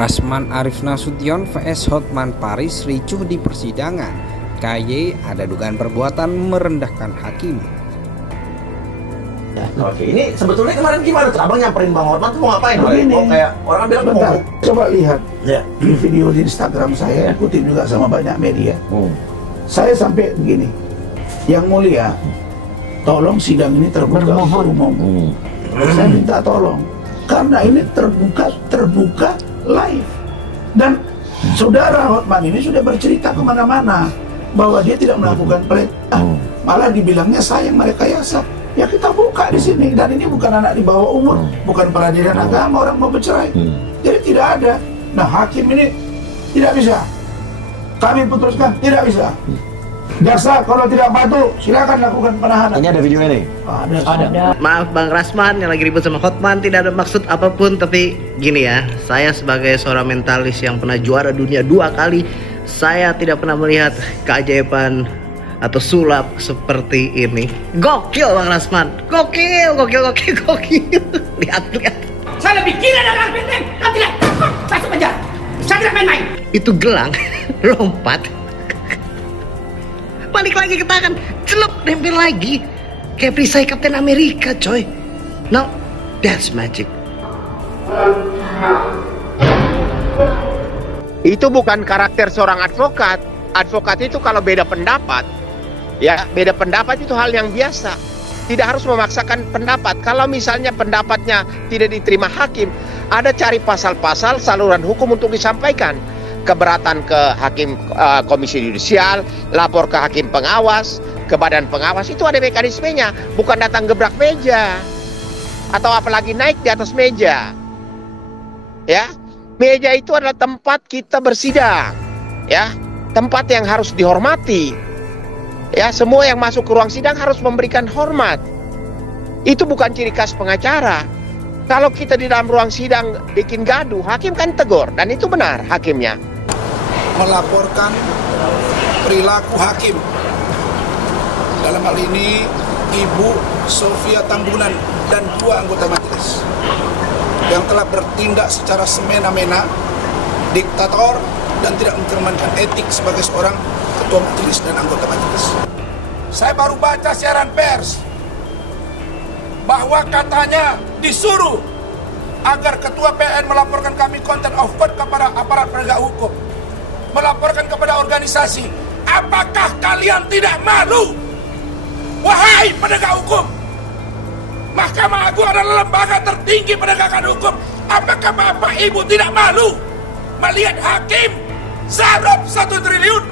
Rasman Arif Nasution vs Hotman Paris ricuh di persidangan. KY ada dugaan perbuatan merendahkan hakim. Oke, ini sebetulnya kemarin gimana tuh? Abang nyamperin Bang Hotman tuh mau ngapain? Begini, oh, kayak orang bilang tuh mau. Coba lihat Ya. di video di Instagram saya, ikutin juga sama banyak media. Saya sampai begini, yang mulia, tolong sidang ini terbuka untuk umum. Saya minta tolong, karena ini terbuka live. Dan saudara Hotman ini sudah bercerita kemana-mana bahwa dia tidak melakukan pelecehan, malah dibilangnya sayang merekayasa. Ya kita buka di sini, dan ini bukan anak di bawah umur, bukan peradilan agama orang mau bercerai. Jadi tidak ada. Nah, hakim ini tidak bisa. Kami putuskan tidak bisa. Jaksa kalau tidak patuh silakan lakukan penahanan. Ini ada video ini? Ada. Maaf Bang Rasman yang lagi ribut sama Hotman, tidak ada maksud apapun, tapi gini ya, saya sebagai seorang mentalis yang pernah juara dunia 2 kali, saya tidak pernah melihat keajaiban atau sulap seperti ini. Gokil Bang Rasman, gokil. Lihat. Saya lebih gila dari Alvin, kau tidak takut masuk penjara. Saya tidak main-main. Itu gelang, lompat, balik lagi ke tangan, celup, nempel lagi. Kayak perisai Kapten Amerika, coy. Now, that's magic. Itu bukan karakter seorang advokat. Advokat itu kalau beda pendapat, ya beda pendapat itu hal yang biasa. Tidak harus memaksakan pendapat. Kalau misalnya pendapatnya tidak diterima hakim, ada cari pasal-pasal saluran hukum untuk disampaikan. Keberatan ke hakim komisi yudisial, lapor ke hakim pengawas, ke badan pengawas, itu ada mekanismenya. Bukan datang gebrak meja, atau apalagi naik di atas meja. Ya, meja itu adalah tempat kita bersidang, ya, tempat yang harus dihormati. Ya, semua yang masuk ke ruang sidang harus memberikan hormat. Itu bukan ciri khas pengacara. Kalau kita di dalam ruang sidang bikin gaduh, hakim kan tegur, dan itu benar hakimnya. Melaporkan perilaku hakim. Dalam hal ini Ibu Sofia Tambunan dan 2 anggota majelis yang telah bertindak secara semena-mena, diktator, dan tidak mencerminkan etik sebagai seorang ketua majelis dan anggota majelis. Saya baru baca siaran pers bahwa katanya disuruh agar ketua PN melaporkan kami content of court kepada aparat penegak hukum, melaporkan kepada organisasi. Apakah kalian tidak malu? Wahai penegak hukum, Mahkamah Agung adalah lembaga tertinggi penegakan hukum. Apakah Bapak Ibu tidak malu melihat hakim zarab 1 triliun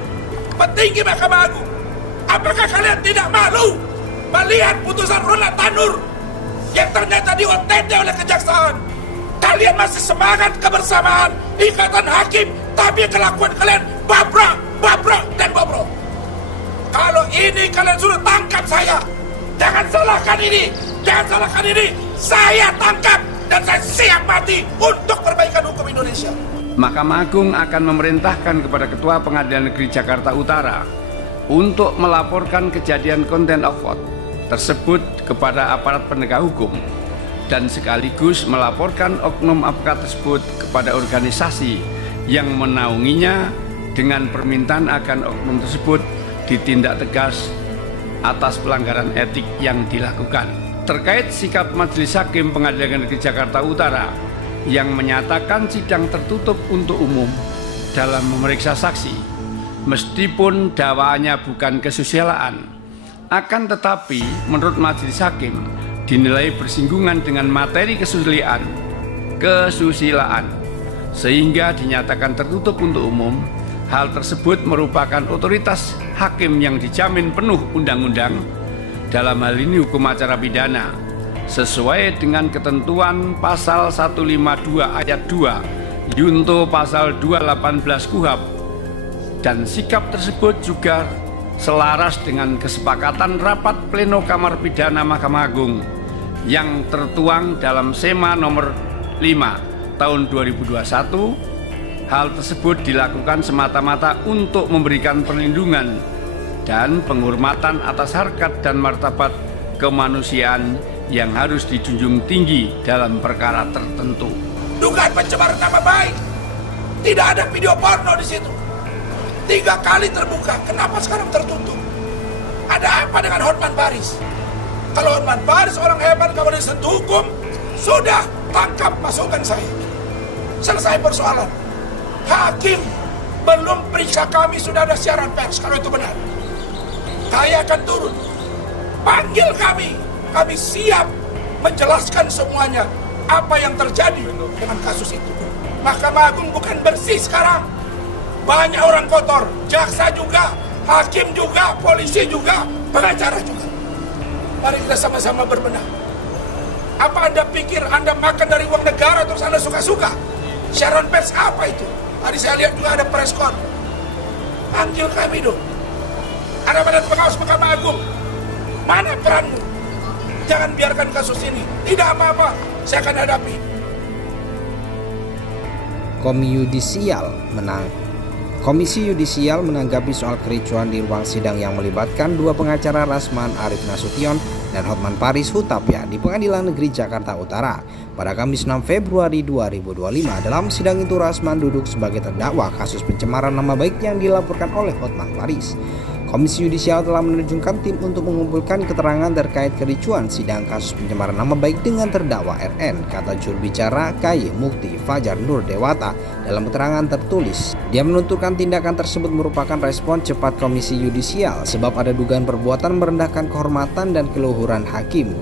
petinggi Mahkamah Agung? Apakah kalian tidak malu melihat putusan Ronald Tanur yang ternyata di-OTT oleh kejaksaan? Kalian masih semangat kebersamaan ikatan hakim, tapi kelakuan kalian babrok, dan bobrok. Kalau ini kalian sudah tangkap saya, jangan salahkan ini. Saya tangkap dan saya siap mati untuk perbaikan hukum Indonesia. Mahkamah Agung akan memerintahkan kepada Ketua Pengadilan Negeri Jakarta Utara untuk melaporkan kejadian contempt of court tersebut kepada aparat penegak hukum, dan sekaligus melaporkan oknum advokat tersebut kepada organisasi yang menaunginya dengan permintaan agar oknum tersebut ditindak tegas atas pelanggaran etik yang dilakukan. Terkait sikap Majelis Hakim Pengadilan Negeri Jakarta Utara yang menyatakan sidang tertutup untuk umum dalam memeriksa saksi, meskipun dakwaannya bukan kesusilaan, akan tetapi menurut Majelis Hakim dinilai bersinggungan dengan materi kesusilaan, sehingga dinyatakan tertutup untuk umum. Hal tersebut merupakan otoritas hakim yang dijamin penuh undang-undang, dalam hal ini hukum acara pidana, sesuai dengan ketentuan pasal 152 ayat 2 Yunto pasal 218 KUHAP, dan sikap tersebut juga selaras dengan kesepakatan rapat pleno Kamar Pidana Mahkamah Agung yang tertuang dalam SEMA nomor 5 tahun 2021. Hal tersebut dilakukan semata-mata untuk memberikan perlindungan dan penghormatan atas harkat dan martabat kemanusiaan yang harus dijunjung tinggi dalam perkara tertentu. Dugaan pencemaran nama baik, Tidak ada video porno di situ. 3 kali terbuka, kenapa sekarang tertutup? Ada apa dengan Hotman Paris? Kalau Hotman Paris orang hebat, kalau disentuh hukum, sudah tangkap, masukkan saya. Selesai persoalan. Hakim belum periksa kami, sudah ada siaran pers, kalau itu benar. Saya akan turun. Panggil kami siap menjelaskan semuanya apa yang terjadi dengan kasus itu. Mahkamah Agung bukan bersih sekarang. Banyak orang kotor, jaksa juga, hakim juga, polisi juga, pengacara juga. Mari kita sama-sama berbenah. Apa Anda pikir Anda makan dari uang negara terus Anda suka-suka? Siaran pers apa itu? Tadi saya lihat juga ada preskon. Panggil kami dong. Ada badan pengawas Mahkamah Agung. Mana peranmu? Jangan biarkan kasus ini. Tidak apa-apa, saya akan hadapi. Komisi Yudisial menanggapi soal kericuan di ruang sidang yang melibatkan 2 pengacara Rasman Arief Nasution dan Hotman Paris Hutapea di Pengadilan Negeri Jakarta Utara pada Kamis 6 Februari 2025. Dalam sidang itu Rasman duduk sebagai terdakwa kasus pencemaran nama baik yang dilaporkan oleh Hotman Paris. Komisi Yudisial telah menerjunkan tim untuk mengumpulkan keterangan terkait kericuan sidang kasus pencemaran nama baik dengan terdakwa RN, kata juru bicara KY Mukti Fajar Nur Dewata dalam keterangan tertulis. Dia menuturkan tindakan tersebut merupakan respon cepat Komisi Yudisial sebab ada dugaan perbuatan merendahkan kehormatan dan keluhuran hakim.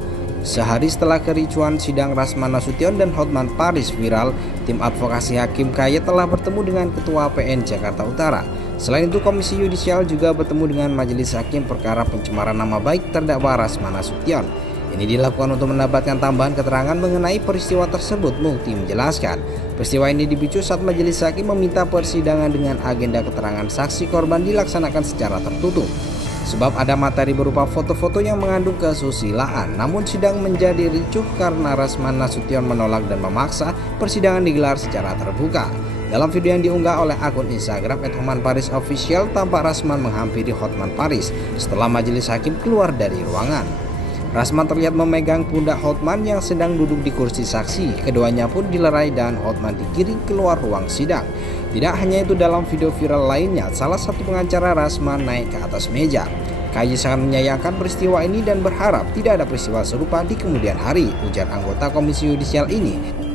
Sehari setelah kericuan sidang Rasman Nasution dan Hotman Paris viral, tim advokasi hakim KY telah bertemu dengan Ketua PN Jakarta Utara. Selain itu, Komisi Yudisial juga bertemu dengan Majelis Hakim perkara pencemaran nama baik terdakwa Rasman Nasution. Ini dilakukan untuk mendapatkan tambahan keterangan mengenai peristiwa tersebut. Mukti menjelaskan, peristiwa ini dipicu saat Majelis Hakim meminta persidangan dengan agenda keterangan saksi korban dilaksanakan secara tertutup. Sebab ada materi berupa foto-foto yang mengandung kesusilaan. Namun sidang menjadi ricuh karena Rasman Nasution menolak dan memaksa persidangan digelar secara terbuka. Dalam video yang diunggah oleh akun Instagram @HotmanParisOfficial, tampak Rasman menghampiri Hotman Paris setelah majelis hakim keluar dari ruangan. Rasman terlihat memegang pundak Hotman yang sedang duduk di kursi saksi. Keduanya pun dilerai dan Hotman digiring keluar ruang sidang. Tidak hanya itu, dalam video viral lainnya, salah satu pengacara Rasman naik ke atas meja. KY sangat menyayangkan peristiwa ini dan berharap tidak ada peristiwa serupa di kemudian hari, ujar anggota Komisi Yudisial ini.